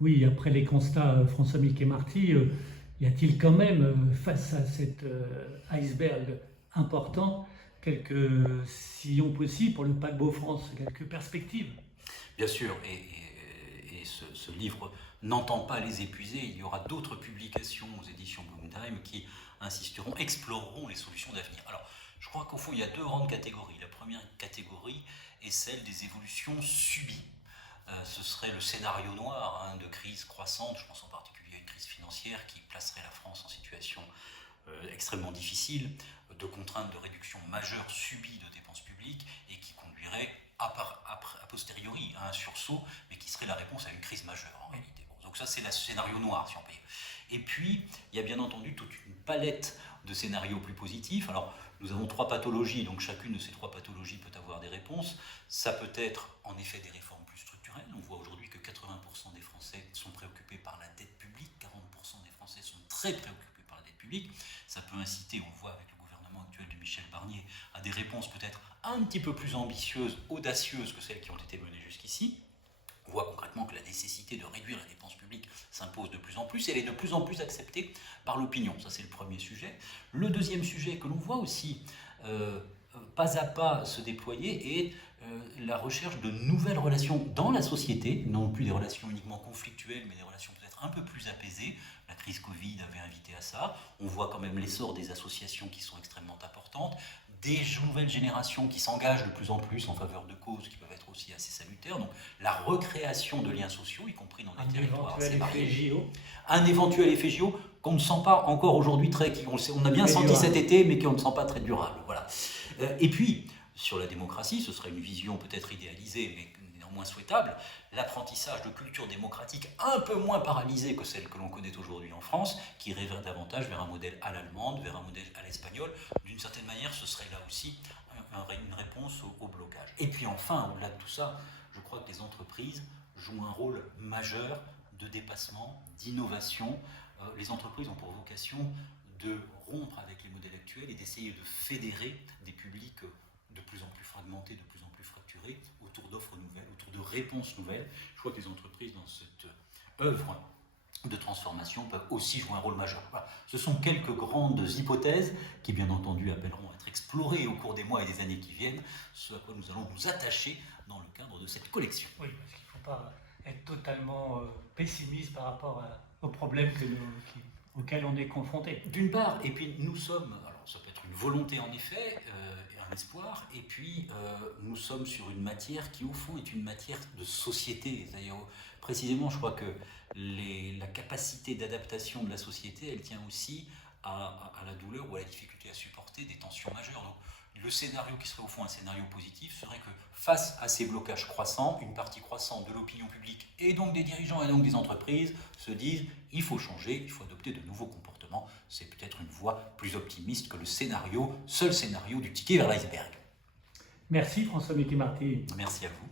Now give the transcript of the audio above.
Oui, après les constats, François-Mickey Marty, y a-t-il quand même, face à cet iceberg important, quelques sillons possibles pour le paquebot France, quelques perspectives? Bien sûr, et ce livre n'entend pas les épuiser. Il y aura d'autres publications aux éditions Blumtime qui insisteront, exploreront les solutions d'avenir. Alors, je crois qu'au fond, il y a deux grandes catégories. La première catégorie est celle des évolutions subies. Ce serait le scénario noir, hein, de crise croissante. Je pense en particulier à une crise financière qui placerait la France en situation extrêmement difficile, de contraintes de réduction majeures subies de dépenses publiques et qui conduirait a posteriori à un sursaut, mais qui serait la réponse à une crise majeure en réalité. Bon, donc ça c'est le scénario noir si on peut dire. Et puis il y a bien entendu toute une palette de scénarios plus positifs. Alors nous avons trois pathologies, donc chacune de ces trois pathologies peut avoir des réponses. Ça peut être en effet des réformes plus structurelles. On voit aujourd'hui que 80% des Français sont préoccupés par la dette publique, 40% des Français sont très préoccupés par la dette publique. Ça peut inciter, on le voit avec le gouvernement actuel de Michel Barnier, à des réponses peut-être un petit peu plus ambitieuses, audacieuses que celles qui ont été menées jusqu'ici. On voit concrètement que la nécessité de réduire la dépense publique s'impose de plus en plus et elle est de plus en plus acceptée par l'opinion. Ça, c'est le premier sujet. Le deuxième sujet que l'on voit aussi pas à pas se déployer est la recherche de nouvelles relations dans la société, non plus des relations uniquement conflictuelles, mais des relations peut-être un peu plus apaisées. La crise Covid avait invité à ça. On voit quand même l'essor des associations qui sont extrêmement importantes, des nouvelles générations qui s'engagent de plus en plus en faveur de causes qui peuvent être aussi assez salutaires. Donc la recréation de liens sociaux, y compris dans des territoires assez variés. Un éventuel effet JO qu'on ne sent pas encore aujourd'hui très... On a bien senti cet été, mais qu'on ne sent pas très durable. Voilà. Et puis, sur la démocratie, ce serait une vision peut-être idéalisée, mais néanmoins souhaitable, l'apprentissage de culture démocratique un peu moins paralysée que celle que l'on connaît aujourd'hui en France, qui irait davantage vers un modèle à l'allemande, vers un modèle à l'espagnol. D'une certaine manière, ce serait là aussi une réponse au blocage. Et puis enfin, au-delà de tout ça, je crois que les entreprises jouent un rôle majeur de dépassement, d'innovation. Les entreprises ont pour vocation de rompre avec les modèles actuels et d'essayer de fédérer des publics de plus en plus fragmentés, de plus en plus fracturés, autour d'offres nouvelles, autour de réponses nouvelles. Je crois que les entreprises, dans cette œuvre de transformation, peuvent aussi jouer un rôle majeur. Voilà. Ce sont quelques grandes hypothèses qui, bien entendu, appelleront à être explorées au cours des mois et des années qui viennent, ce à quoi nous allons nous attacher dans le cadre de cette collection. Oui, parce qu'il ne faut pas être totalement pessimiste par rapport aux problèmes auxquels on est confronté. D'une part, et puis nous sommes, alors ça peut être une volonté en effet, et un espoir, et puis nous sommes sur une matière qui au fond est une matière de société. D'ailleurs, précisément, je crois que la capacité d'adaptation de la société, elle tient aussi à la douleur ou à la difficulté à supporter des tensions majeures. Donc, le scénario qui serait au fond un scénario positif serait que face à ces blocages croissants, une partie croissante de l'opinion publique et donc des dirigeants et donc des entreprises se disent il faut changer, il faut adopter de nouveaux comportements. C'est peut-être une voie plus optimiste que le scénario, seul scénario du ticket vers l'iceberg. Merci François-Mickey Marty. Merci à vous.